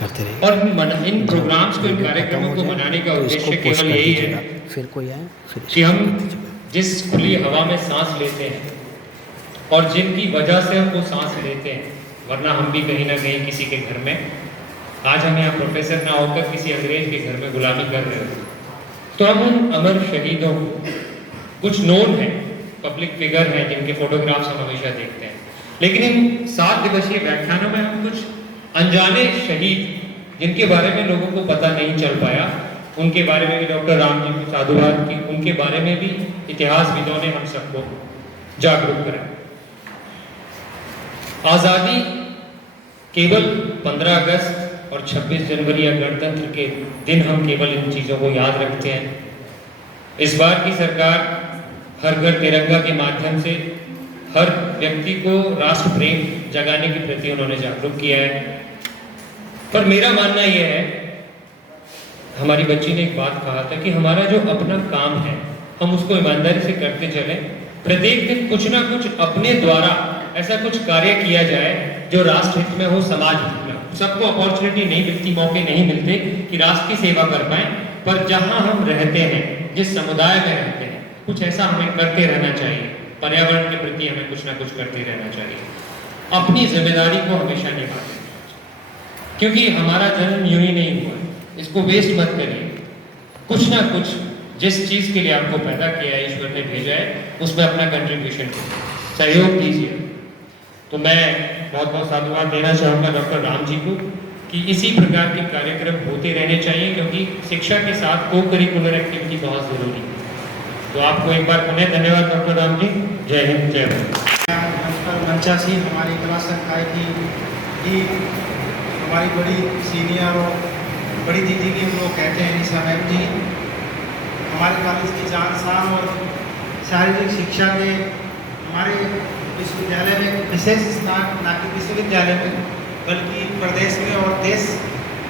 करते रहिए। और इन प्रोग्राम्स को, इन कार्यक्रमों को बनाने का उद्देश्य केवल यही है फिर कोई आए फिर कि हम जिस खुली हवा में सांस लेते हैं और जिनकी वजह से हम वो सांस लेते हैं, वरना हम भी कहीं ना कहीं किसी के घर में, आज हम यहाँ प्रोफेसर ना होकर किसी अंग्रेज के घर में गुलामी कर रहे होते, तो हम उन अमर शहीदों को, कुछ नोन हैं, पब्लिक फिगर हैं जिनके फोटोग्राफ्स हम हमेशा देखते हैं, लेकिन इन 7 दिवसीय व्याख्यानों में हम कुछ अनजाने शहीद जिनके बारे में लोगों को पता नहीं चल पाया, उनके बारे में भी डॉक्टर राम जी की साधुवाद की, उनके बारे में भी इतिहासविदों ने हम सबको जागरूक कराया। आज़ादी केवल 15 अगस्त और 26 जनवरी या गणतंत्र के दिन हम केवल इन चीज़ों को याद रखते हैं। इस बार की सरकार हर घर तिरंगा के माध्यम से हर व्यक्ति को राष्ट्र प्रेम जगाने के प्रति उन्होंने जागरूक किया है। पर मेरा मानना यह है, हमारी बच्ची ने एक बात कहा था कि हमारा जो अपना काम है हम उसको ईमानदारी से करते चलें, प्रत्येक दिन कुछ ना कुछ अपने द्वारा ऐसा कुछ कार्य किया जाए जो राष्ट्र हित में हो, समाज हित में हो। सबको अपॉर्चुनिटी नहीं मिलती, मौके नहीं मिलते कि राष्ट्र की सेवा कर पाए, पर जहां हम रहते हैं, जिस समुदाय में रहते हैं, कुछ ऐसा हमें करते रहना चाहिए। पर्यावरण के प्रति हमें कुछ ना कुछ करते रहना चाहिए, अपनी जिम्मेदारी को हमेशा निभाते, क्योंकि हमारा जन्म यूं ही नहीं हुआ, इसको वेस्ट मत करिए। कुछ ना कुछ जिस चीज़ के लिए आपको पैदा किया है, ईश्वर ने भेजा है, उसमें अपना कंट्रीब्यूशन कीजिए, सहयोग दीजिए। तो मैं बहुत बहुत साधुवाद देना चाहूँगा डॉक्टर राम जी को कि इसी प्रकार के कार्यक्रम होते रहने चाहिए, क्योंकि शिक्षा के साथ को करिकुलर एक्टिविटी बहुत ज़रूरी है। तो आपको एक बार पुनः धन्यवाद डॉक्टर राम जी। जय हिंद, जय भारत। डॉक्टर मंचासी हमारी कला संकाय की हमारी बड़ी सीनियर और बड़ी दीदी की हम लोग कहते हैं निशा मैम जी, हमारे कॉलेज की जान शान और शारीरिक शिक्षा के हमारे विश्वविद्यालय में विशेष स्थान, ना कि विश्वविद्यालय में बल्कि प्रदेश में और देश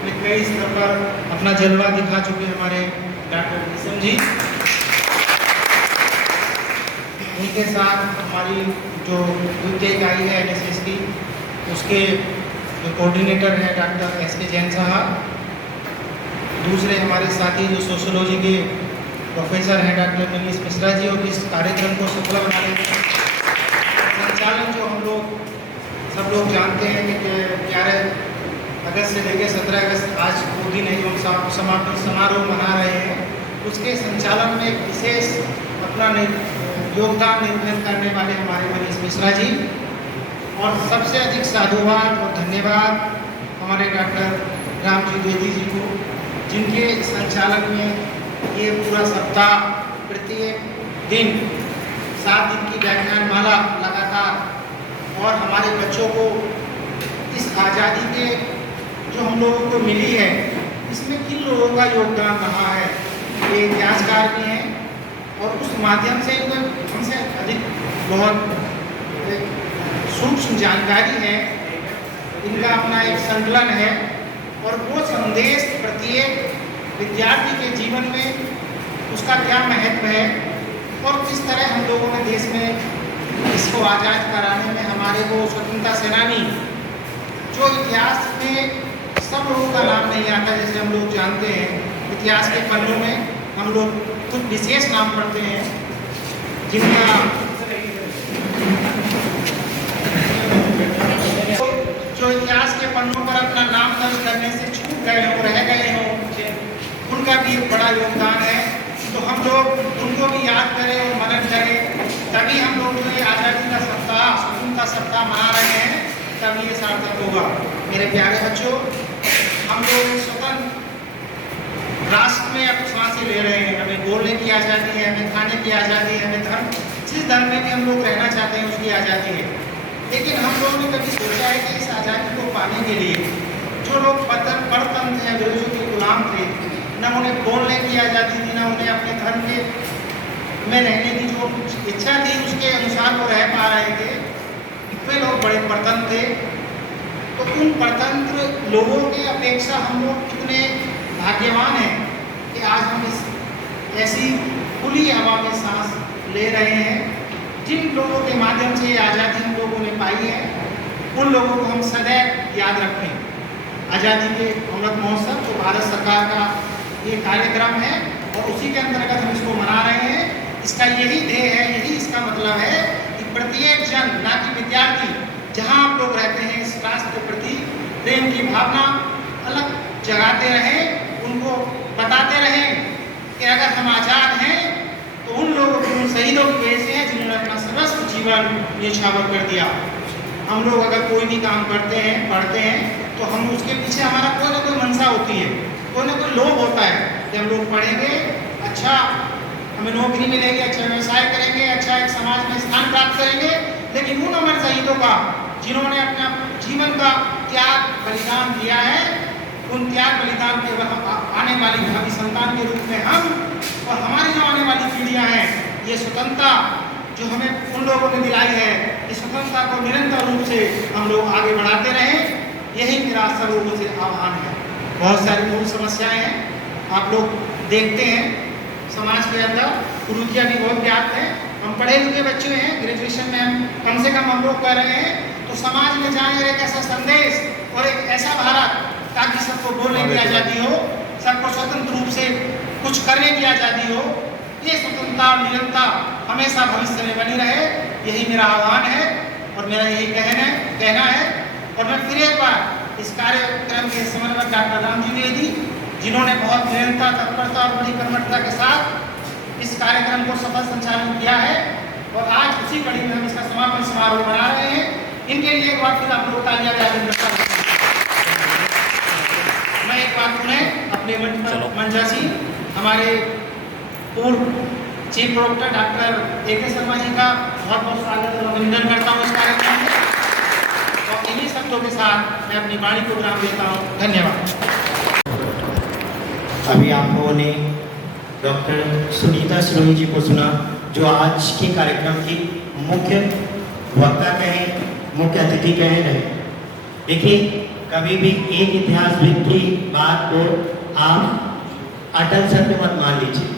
में कई स्तर पर अपना जलवा दिखा चुके हमारे डॉक्टर निशम जी। उनके साथ हमारी जो द्वितीय इकाई है NSS की, उसके जो कोऑर्डिनेटर हैं डॉक्टर SK जैन साहब, दूसरे हमारे साथी जो सोशियोलॉजी के प्रोफेसर हैं डॉक्टर मनीष मिश्रा जी, और इस कार्यक्रम को सफल बनाने में संचालन जो हम लोग सब लोग जानते हैं कि 11 अगस्त से लेकर 17 अगस्त आज 2 दिन है जो हम समापन समारोह मना रहे हैं, उसके संचालन में विशेष अपना योगदान निर्वहन करने वाले हमारे मनीष मिश्रा जी, और सबसे अधिक साधुवाद और धन्यवाद हमारे डॉक्टर राम जी द्विवेदी जी को, जिनके संचालन में ये पूरा सप्ताह प्रत्येक दिन 7 दिन की व्याख्यान माला लगातार, और हमारे बच्चों को इस आज़ादी के जो हम लोगों को मिली है, इसमें किन लोगों का योगदान रहा है, ये इतिहासकार भी हैं, और उस माध्यम से हमसे अधिक बहुत सूक्ष्म जानकारी है, इनका अपना एक संकलन है, और वो संदेश प्रत्येक विद्यार्थी के जीवन में उसका क्या महत्व है, और किस तरह हम लोगों ने देश में इसको आज़ाद कराने में हमारे वो स्वतंत्रता सेनानी जो इतिहास में सब लोगों का नाम नहीं आता, जैसे हम लोग जानते हैं इतिहास के पन्नों में हम लोग कुछ विशेष नाम पढ़ते हैं, जिनका जो इतिहास के पन्नों पर अपना नाम दर्ज करने से छूट गए हों, रह गए हों, उनका भी एक बड़ा योगदान है। तो हम लोग उनको भी याद करें और मदद करें, तभी हम लोग जो ये आज़ादी का सप्ताह, स्वतंत्रता सप्ताह मना रहे हैं, तभी ये सार्थक होगा। मेरे प्यारे बच्चों, हम लोग स्वतंत्र राष्ट्र में अब सांसें ले रहे हैं, हमें बोलने की आज़ादी है, हमें खाने की आज़ादी है, हमें धर्म, जिस धर्म में भी हम लोग रहना चाहते हैं उसकी आज़ादी है। लेकिन हम लोगों ने कभी सोचा है कि इस आज़ादी को पाने के लिए जो लोग परतंत्र हैं, अंग्रेजों के गुलाम थे, न उन्हें बोलने की आज़ादी थी, न उन्हें अपने धर्म के में रहने की जो इच्छा थी उसके अनुसार वो रह पा रहे थे, वे लोग बड़े परतंत्र थे। तो उन परतंत्र लोगों की अपेक्षा हम लोग कितने भाग्यवान हैं कि आज हम इस ऐसी खुली हवा में सांस ले रहे हैं। जिन लोगों के माध्यम से ये आज़ादी हम लोगों ने पाई है, उन लोगों को हम सदैव याद रखें। आज़ादी के अमृत महोत्सव जो भारत सरकार का ये कार्यक्रम है और उसी के अंतर्गत हम इसको मना रहे हैं। इसका यही ध्येय है, यही इसका मतलब है कि प्रत्येक जन, ना कि विद्यार्थी, जहाँ आप लोग रहते हैं, इस राष्ट्र के प्रति प्रेम की भावना अलग जगाते रहें, उनको बताते रहें कि अगर हम आज़ाद हैं तो उन लोगों की, उन शहीदों की वजह से है जिन्होंने अपना सर्वस्व जीवन न्यौछावर कर दिया। हम लोग अगर कोई भी काम करते हैं, पढ़ते हैं, तो हम उसके पीछे हमारा कोई ना कोई मंशा होती है, कोई ना कोई लोभ होता है कि हम लोग पढ़ेंगे, अच्छा हमें नौकरी मिलेगी, अच्छा व्यवसाय करेंगे, अच्छा एक समाज में स्थान प्राप्त करेंगे। लेकिन उन अमर शहीदों का, जिन्होंने अपना जीवन का त्याग बलिदान दिया है, उन त्याग बलिदान के आने वाली भावी संतान के रूप में हम और हमारी जो आने वाली पीढ़ियां हैं, ये स्वतंत्रता जो हमें उन लोगों ने दिलाई है, इस स्वतंत्रता को निरंतर रूप से हम लोग आगे बढ़ाते रहें, यही मेरा सब लोगों से आह्वान है। बहुत सारी मूल समस्याएं हैं, आप लोग देखते हैं समाज के अंदर कुरीतियाँ भी बहुत व्याप्त हैं। हम पढ़े लिखे बच्चे हैं, ग्रेजुएशन में हम कम से कम हम लोग कर रहे हैं, तो समाज में जाने एक ऐसा संदेश और एक ऐसा भारत, ताकि सबको बोलने की आज़ादी हो, सबको स्वतंत्र रूप से कुछ करने की आज़ादी हो, ये स्वतंत्रता और निरंतरता हमेशा भविष्य में बनी रहे, यही मेरा आह्वान है और मेरा यही कहना है। और मैं फिर एक बार इस कार्यक्रम के समन्वयक डॉक्टर रामजी द्विवेदी, जिन्होंने बहुत निरंतरता, तत्परता और बड़ी कर्मठता के साथ इस कार्यक्रम को सफल संचालन किया है और आज उसी कड़ी में हम इसका समापन समारोह मना रहे हैं। इनके लिए एक बार फिर आप लोग तालियां बजाएं। मैं एक बार पुनः अपने मंचासी हमारे पूर्व chief proctor doctor A K. Sharma ji का बहुत बहुत स्वागत और अभिनंदन करता हूँ इस कार्यक्रम में, और इन्हीं शब्दों के साथ मैं अपनी वाणी को विराम देता हूँ। धन्यवाद। अभी आप लोगों ने डॉक्टर सुनीता सिरोही जी को सुना, जो आज के कार्यक्रम की मुख्य वक्ता कहें, मुख्य अतिथि कहें रहे। देखिए, कभी भी एक इतिहासविद की बात को आप अटल सत्य मत मान लीजिए,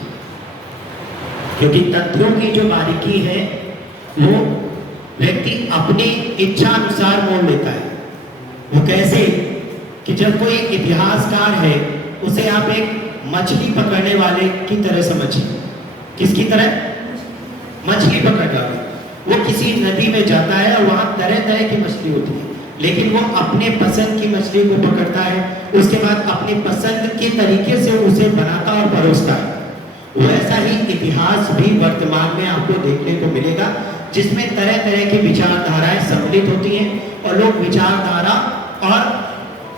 क्योंकि तथ्यों की जो बारीकी है वो व्यक्ति अपनी इच्छा अनुसार मोड़ लेता है। वो कैसे कि जब कोई इतिहासकार है, उसे आप एक मछली पकड़ने वाले की तरह समझिए। किसकी तरह? मछली पकड़ने वाले। वो किसी नदी में जाता है और वहां तरह तरह की मछली होती है, लेकिन वो अपने पसंद की मछली को पकड़ता है, उसके बाद अपनी पसंद के तरीके से उसे बनाता और परोसता है। वैसा ही इतिहास भी वर्तमान में आपको देखने को मिलेगा, जिसमें तरह तरह की विचारधाराएं सम्मिलित होती हैं और लोग विचारधारा और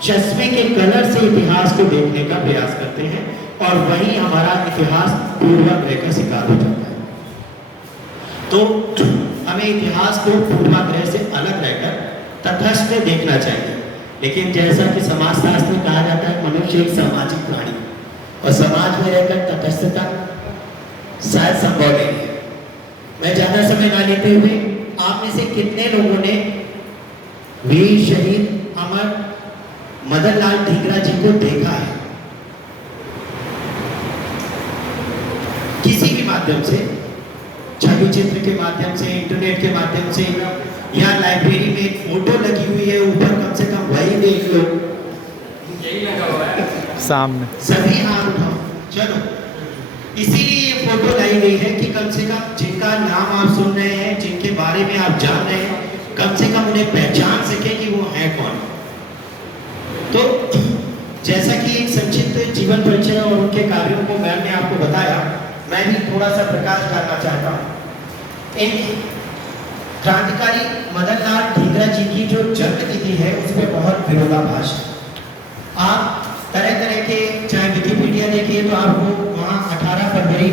चश्मे के कलर से इतिहास को देखने का प्रयास करते हैं, और वही हमारा इतिहास पूर्वाग्रह का शिकार हो जाता है। तो हमें इतिहास को पूर्वाग्रह से अलग रहकर तटस्थ देखना चाहिए। लेकिन जैसा कि समाजशास्त्र में कहा जाता है, मनुष्य एक सामाजिक प्राणी, और समाज में रहकर तटस्थता शायद संभव नहीं है। मैं ज्यादा समय ना लेते हुए, आप में से कितने लोगों ने वीर शहीद अमर मदन लाल ढींगरा जी को देखा है? किसी भी माध्यम से, छवि चित्र के माध्यम से, इंटरनेट के माध्यम से, या लाइब्रेरी में एक फोटो लगी हुई है ऊपर, कम से कम वही देख लो। यही लगा हुआ है सामने। सभी हाथ उठाओ, चलो। इसीलिए ये फोटो लाई गई है कि कम से कम जिनका नाम आप सुन रहे हैं, जिनके बारे में आप जान रहे हैं, कम से कम उन्हें पहचान सके कि वो है कौन। तो जैसा कि एक संक्षिप्त जीवन परिचय और उनके कार्यों को मैंने आपको बताया, मैं भी थोड़ा सा प्रकाश डालना चाहता हूँ। इन क्रांतिकारी मदन लाल ढींगरा जी की जो जन्म तिथि है, उसमें बहुत विरोधाभास है। आप तरह तरह के, चाहे विकिपीडिया देखिए तो आपको वहाँ 18 फरवरी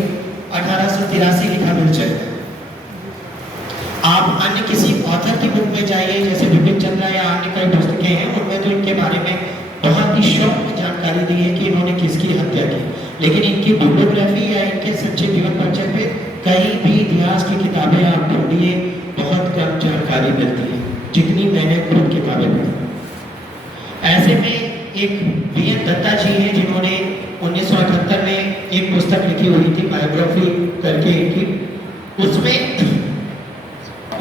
1883 लिखा मिल जाएगा। आप अन्य किसी ऑथर की बुक में जाइए, जैसे बिपिन चंद्रा या अन्य कई पुस्तकें हैं, उनमें तो इनके बारे में बहुत ही शौक में जानकारी दी है कि इन्होंने किसकी हत्या की, लेकिन इनकी बायोग्राफी या इनके सच्चे जीवन परिचय पे कहीं भी इतिहास की किताबें आप ढूंढिए, बहुत कम जानकारी मिलती है, जितनी मैंने खुद किताबें पढ़ी। ऐसे में एक वी.एन. दत्ता जी हैं, जिन्होंने 1978 में एक पुस्तक लिखी हुई थी, बायोग्राफी करके इनकी, उसमें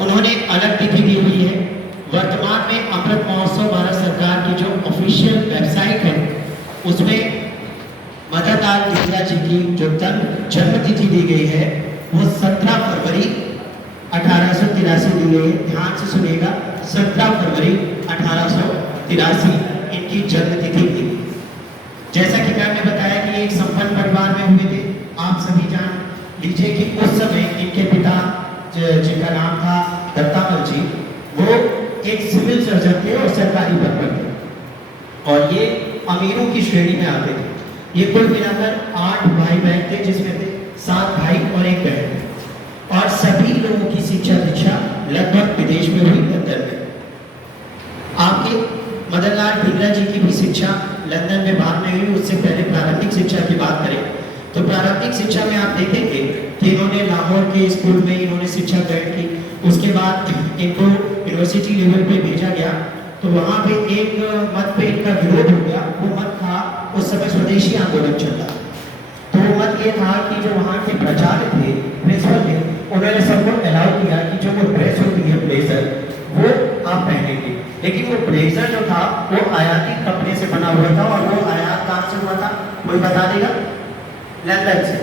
उन्होंने अलग तिथि दी हुई है। वर्तमान में अमृत महोत्सव भारत सरकार की जो ऑफिशियल वेबसाइट उसमें मदन लाल धिंगरा जी की जो जन्म तिथि दी गई है वो 17 फरवरी 1883 दी गई है। ध्यान से सुनिएगा, 17 फरवरी 1883 इनकी जन्म तिथि थी। जैसा कि मैंने बताया कि एक संपन्न परिवार में हुए थे। आप सभी जान लीजिए कि उस समय इनके पिता जिनका नाम था दत्तामल जी, वो एक सिविल सर्जन थे और सरकारी पद पर थे और ये अमीरों की श्रेणी में आते थे। ये कुल मिलाकर 8 भाई बहन थे, जिसमें थे 7 भाई और 1 बहन, और सभी लोगों की शिक्षा दीक्षा लगभग विदेश में हुई, लंदन में। आपके मदन लाल धिंगरा जी की भी शिक्षा लंदन में बाद में हुई। उससे पहले प्रारंभिक शिक्षा की बात करें तो प्रारंभिक शिक्षा में आप देखेंगे कि इन्होंने लाहौर के स्कूल में इन्होंने शिक्षा ग्रहण की। उसके बाद इनको यूनिवर्सिटी लेवल पे भेजा गया, तो वहाँ पे एक मत पे इनका विरोध हो गया। वो मत था, उस समय स्वदेशी आंदोलन चल रहा। तो वो मत ये था कि जो वहाँ के प्राचार्य थे, प्रिंसिपल थे, उन्होंने सबको अलाउ किया कि जो वो ड्रेस होती है ब्लेजर, वो आप पहनेंगे। लेकिन वो ब्लेजर जो था वो आयाती कपड़े से बना हुआ था, और वो आयात कहाँ से हुआ था कोई बता देगा? लंदन से।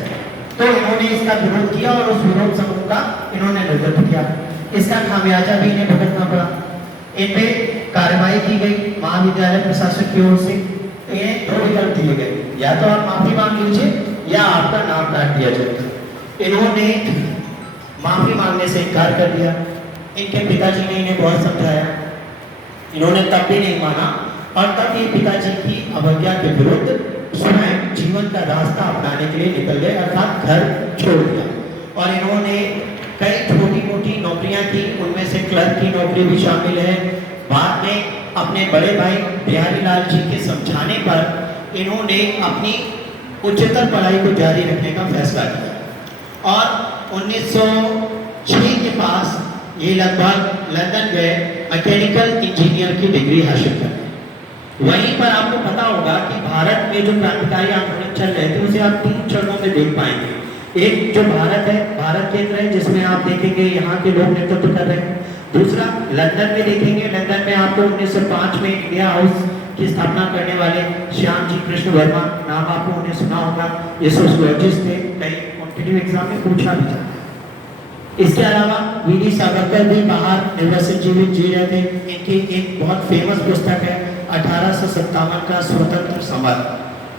तो इन्होंने इसका विरोध किया और उस विरोध समूह का इन्होंने नेतृत्व किया। इसका खामियाजा भी इन्हें भुगतना पड़ा। इन पे कार्रवाई की गई महाविद्यालय प्रशासन की ओर से। इन्हें 2 विकल्प दिए गए, या तो आप माफी मांग लीजिए या आपका नाम काट दिया जाएगा। इन्होंने माफी मांगने से इनकार कर दिया। इनके पिताजी ने इन्हें बहुत समझाया, इन्होंने तब भी नहीं माना, और तब ये पिताजी की अवज्ञा के विरुद्ध स्वयं जीवन का रास्ता अपनाने के लिए निकल गए, अर्थात घर छोड़ दिया। और इन्होंने कई छोटी मोटी नौकरियां की, उनमें से क्लर्क की नौकरी भी शामिल है। बाद में अपने बड़े भाई बिहारी लाल जी के समझाने पर इन्होंने अपनी उच्चतर पढ़ाई को जारी रखने का फैसला किया, और 1906 के पास ये लगभग लंदन गए मैकेनिकल इंजीनियर की डिग्री हासिल करने। वहीं पर आपको पता होगा कि भारत में जो क्रांतिकारी आंदोलन चल रहे थे उसे आप 3 चरणों में देख पाएंगे। एक जो भारत है, भारत केंद्र है, जिसमें आप देखेंगे यहाँ के लोग नेतृत्व कर रहे हैं। दूसरा लंदन में देखेंगे, लंदन में आपको 1905 में इंडिया हाउस की स्थापना करने वाले श्याम जी कृष्ण वर्मा, नाम आपको उन्हें सुना होगा, ये सोशियोलॉजिस्ट थे, कई कॉम्पिटिटिव एग्जाम में पूछा भी जाता है। इसके अलावा वीडी सावरकर भी बाहर निर्वासित जीवित जी रहे थे। इनकी एक बहुत फेमस पुस्तक है 1857 का स्वतंत्र समर,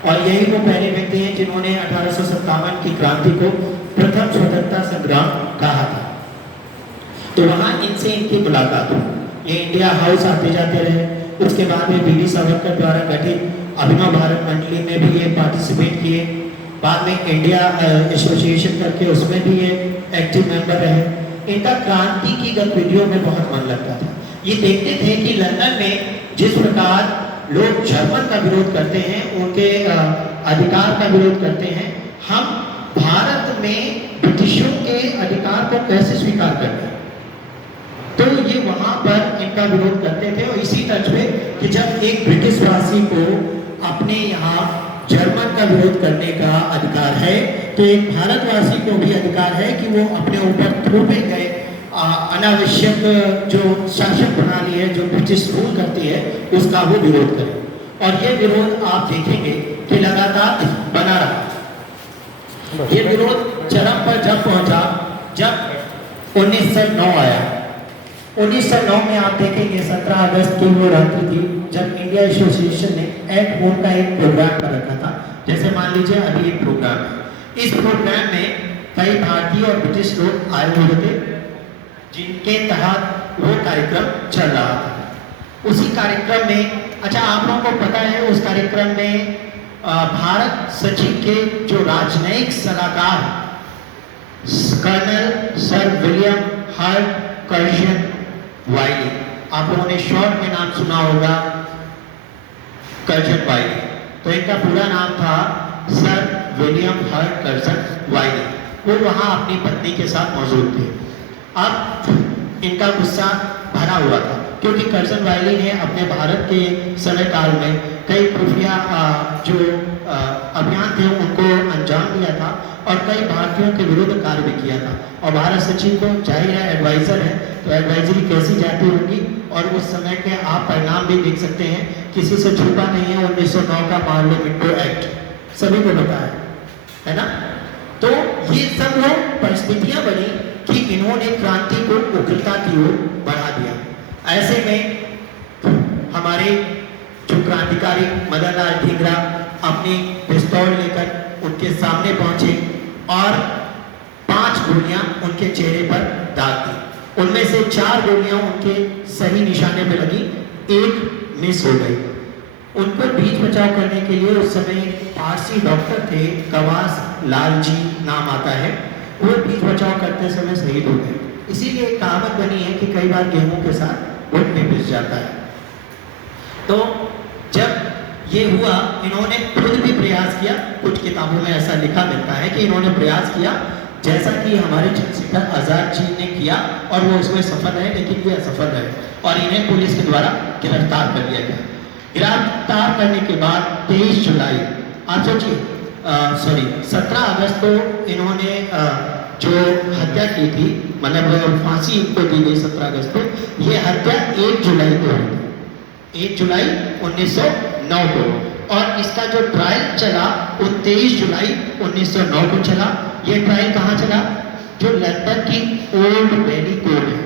और यही वो पहले व्यक्ति हैं जिन्होंने 1857 की क्रांति को प्रथम स्वतंत्रता संग्राम कहा था। तो वहाँ इनसे इनकी मुलाकात हुई। ये इंडिया हाउस आते जाते रहे। उसके बाद में वीडी सावरकर द्वारा गठित अभिनव भारत मंडली में भी ये पार्टिसिपेट किए। बाद में इंडिया एसोसिएशन करके उसमें भी ये एक्टिव मेंबर रहे। इनका क्रांति की गतिविधियों में बहुत मन लगता था। ये देखते थे कि लंदन में जिस प्रकार लोग जर्मन का विरोध करते हैं, उनके अधिकार का विरोध करते हैं, हम भारत में ब्रिटिशों के अधिकार को कैसे स्वीकार करते हैं। तो ये वहां पर इनका विरोध करते थे। और इसी तर्ज पे कि जब एक ब्रिटिश वासी को अपने यहाँ जर्मन का विरोध करने का अधिकार है, तो एक भारतवासी को भी अधिकार है कि वो अपने ऊपर थोपे गए अनावश्यक जो शासन प्रणाली है, जो ब्रिटिश रूल करती है, उसका वो विरोध करे। और ये विरोध आप देखेंगे कि लगातार बना रहा। ये विरोध चरम पर जब पहुंचा जब 1909 आया। 1909 में आप देखेंगे 17 अगस्त की वो रात्रि थी जब इंडिया एसोसिएशन ने एट होम का एक प्रोग्राम कर रखा था। जैसे मान लीजिए अभी एक प्रोग्राम है, इस प्रोग्राम में कई भारतीय और ब्रिटिश लोग आए हुए थे, जिनके तहत वो कार्यक्रम चल रहा था। उसी कार्यक्रम में, अच्छा आप लोगों को पता है, उस कार्यक्रम में भारत सचिव के जो राजनयिक सलाहकार colonel sir William Hurd Curzon Wyllie, आप लोगों ने शॉर्ट में नाम सुना होगा कर्जन वाइली। तो इनका पूरा नाम था सर विलियम हर्ड कर्जन वाइली। वो वहाँ अपनी पत्नी के साथ मौजूद थे। अब इनका गुस्सा भरा हुआ था क्योंकि कर्जन वाइली ने अपने भारत के समय काल में कई खुफिया जो अभियान थे उनको अंजाम दिया था, और कई भारतीयों के विरुद्ध कार्य भी किया था। और भारत सचिव को जाहिर है एडवाइजर है, तो एडवाइजरी कैसी जाती होगी, और उस समय के आप परिणाम भी देख सकते हैं। किसी से छुपा नहीं है 1909 का पार्लियामेंटो एक्ट, सभी को पता है ना। तो ये सब वो परिस्थितियां बनी कि इन्होंने क्रांति को उग्रता की ओर बढ़ा दिया। ऐसे में हमारे जो क्रांतिकारी मदन लाल ढींगरा अपनी पिस्तौल लेकर उनके सामने पहुंचे और 5 गोलियां उनके चेहरे पर दाग दी। उनमें से 4 गोलियां उनके सही निशाने पर लगी, 1 मिस हो गई। उनको बीच बचाव करने के लिए उस समय फारसी डॉक्टर थे, कवास लाल जी नाम आता है, वो बीच बचाव करते समय शहीद हो गए। इसीलिए एक कहावत बनी है कि कई बार गेहूं के साथ घुट भी पिस जाता है। तो जब ये हुआ, इन्होंने खुद भी प्रयास किया, कुछ किताबों में ऐसा लिखा मिलता है कि इन्होंने प्रयास किया जैसा कि हमारे चंद्रशेखर आजाद जी ने किया, और वो उसमें सफल रहे, लेकिन ये असफल रहे और इन्हें पुलिस के द्वारा गिरफ्तार कर लिया गया। गिरफ्तार करने के बाद 23 जुलाई, आप सोचिए 17 अगस्त को इन्होंने जो हत्या की थी, मतलब फांसी इनको दी गई 17 अगस्त को, ये हत्या 1 जुलाई को हुई थी, 1 जुलाई 1909 को। और इसका जो ट्रायल चला वो 23 जुलाई 1909 को चला। ये ट्रायल कहाँ चला? जो लंदन की ओल्ड बेली कोर्ट है,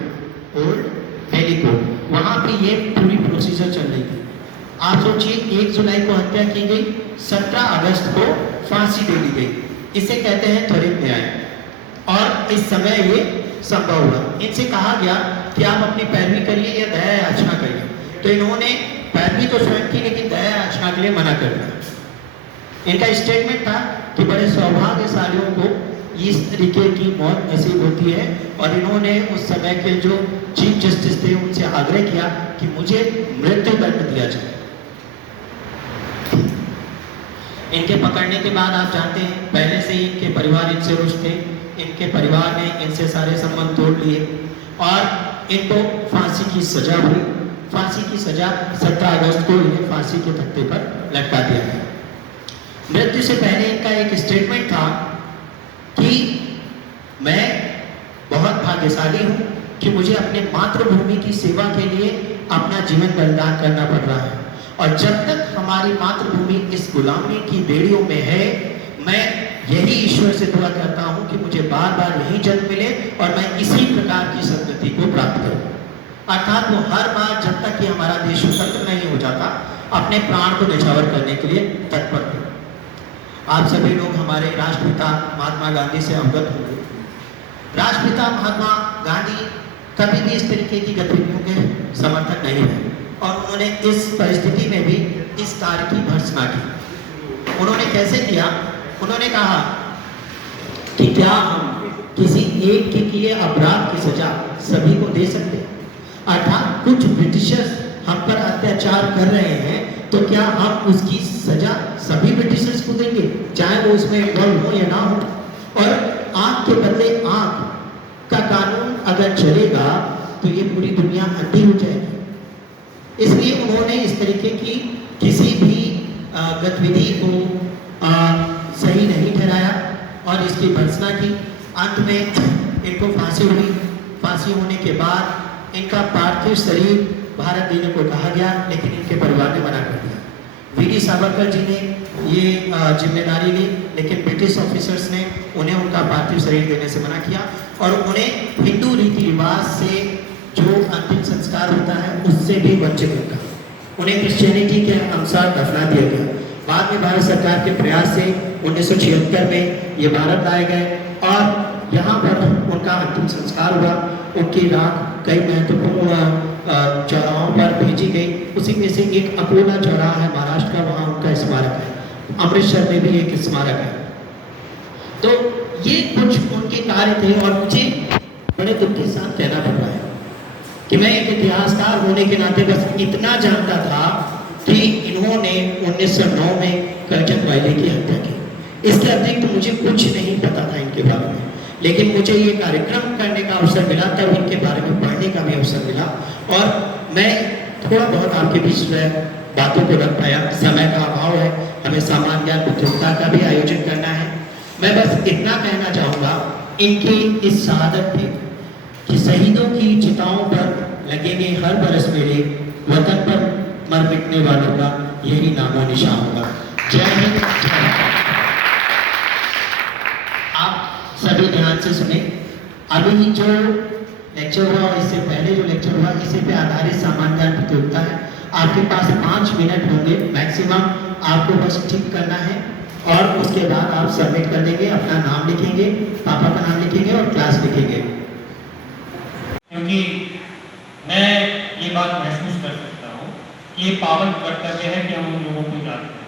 ओल्ड बेली कोर्ट, वहां पे ये पूरी प्रोसीजर चल रही थी। आप सोचिए 1 जुलाई को हत्या की गई, 17 अगस्त को फांसी दे दी गई। इसे कहते हैं त्वरित न्याय, और इस समय ये संभव हुआ। इनसे कहा गया कि आप अपनी पैरवी करिए या दया याचना करिए, तो इन्होंने पैरवी तो स्वयं की, लेकिन दया याचना के लिए मना कर दिया। इनका स्टेटमेंट था कि बड़े सौभाग्यशालियों को इस तरीके की मौत नसीब होती है, और इन्होंने उस समय के जो चीफ जस्टिस थे उनसे आग्रह किया कि मुझे मृत्यु दंड दिया जाए। इनके पकड़ने के बाद आप जानते हैं पहले से ही इनके परिवार इनसे रुष्ट थे, इनके परिवार ने इनसे सारे संबंध तोड़ लिए और इनको फांसी की सजा हुई। फांसी की सजा 17 अगस्त को इन्हें फांसी के तख्ते पर लटका दिया गया। मृत्यु से पहले इनका एक स्टेटमेंट था कि मैं बहुत भाग्यशाली हूं कि मुझे अपने मातृभूमि की सेवा के लिए अपना जीवन बलिदान करना पड़ रहा है, और जब तक हमारी मातृभूमि इस गुलामी की बेड़ियों में है, मैं यही ईश्वर से दुआ करता हूं कि मुझे बार बार यही जन्म मिले और मैं इसी प्रकार की सदगति को प्राप्त करूं। अर्थात वो हर बार जब तक कि हमारा देश स्वतंत्र नहीं हो जाता, अपने प्राण को न्यौछावर करने के लिए तत्पर थे। आप सभी लोग हमारे राष्ट्रपिता महात्मा गांधी से अवगत होंगे। राष्ट्रपिता महात्मा गांधी कभी भी इस तरीके की गतिविधियों के समर्थक नहीं है, और उन्होंने इस परिस्थिति में भी इस कार्य की भर्त्सना की। उन्होंने कैसे किया? उन्होंने कहा कि क्या हम किसी एक के किए अपराध की सजा सभी को दे सकते हैं? अर्थात कुछ ब्रिटिशर्स हम पर अत्याचार कर रहे हैं, तो क्या हम उसकी सजा सभी ब्रिटिशर्स को देंगे, चाहे वो उसमें इन्वॉल्व हो या ना हो? और आंख के बदले आंख का कानून अगर चलेगा तो ये पूरी दुनिया अंधी हो जाएगी। इसलिए उन्होंने इस तरीके की किसी भी गतिविधि को सही नहीं ठहराया और इसकी भर्त्सना की। अंत में इनको फांसी हुई। फांसी होने के बाद इनका पार्थिव शरीर भारत देने को कहा गया, लेकिन इनके परिवार ने मना कर दिया। वीडी सावरकर जी ने ये जिम्मेदारी ली, लेकिन ब्रिटिश ऑफिसर्स ने उन्हें उनका पार्थिव शरीर देने से मना किया और उन्हें हिंदू रीति रिवाज से जो अंतिम संस्कार होता है उससे भी वंचित रखा। उन्हें क्रिश्चियनिटी के अनुसार दफना दिया गया। बाद में भारत सरकार के प्रयास से 1976 में ये भारत लाए गए और यहाँ पर उनका अंतिम संस्कार हुआ। उनकी राख कई महत्वपूर्ण चौराहों पर भेजी गई। उसी में से एक अकोला चौराहा है महाराष्ट्र का, वहाँ उनका स्मारक है। अमृतसर में भी एक स्मारक है। तो ये कुछ उनके कार्य थे और मुझे बड़े दुख के साथ कहना पड़ रहा है कि मैं एक इतिहासकार होने के नाते बस इतना जानता था कि इन्होंने 1909 में करचक वायले की हत्या की। इसके अतिरिक्त मुझे कुछ नहीं पता था इनके बारे में, लेकिन मुझे ये कार्यक्रम करने का अवसर मिला, तब इनके बारे में पढ़ने का भी अवसर मिला और मैं थोड़ा बहुत आपके बीच बातों को रख पाया। समय का अभाव है, हमें सामान्य ज्ञान प्रतियोगिता का भी आयोजन करना है मैं बस इतना कहना चाहूँगा इनके इस शहादत पे कि शहीदों की चिताओं पर लगेंगे हर बरस मेले, वतन पर मर मिटने वालों का यही नामो निशान होगा। जय हिंद, जय भारत। आप सभी ध्यान से सुने। अभी जो लेक्चर हुआ और इससे पहले जो लेक्चर हुआ, इसी पे आधारित सामान्य ज्ञान प्रतियोगिता है। आपके पास 5 मिनट होंगे मैक्सिमम, आपको बस ठीक करना है और उसके बाद आप सबमिट कर देंगे, अपना नाम लिखेंगे, पापा का नाम लिखेंगे और क्लास लिखेंगे। क्योंकि मैं ये बात महसूस कर सकता हूँ कि ये पावन कर्तव्य है कि हम उन लोगों को याद करें।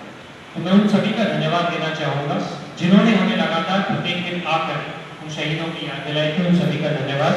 तो मैं उन सभी का धन्यवाद देना चाहूँगा जिन्होंने हमें लगातार प्रत्येक दिन आकर उन शहीदों की याद दिलाई थी। उन सभी का धन्यवाद।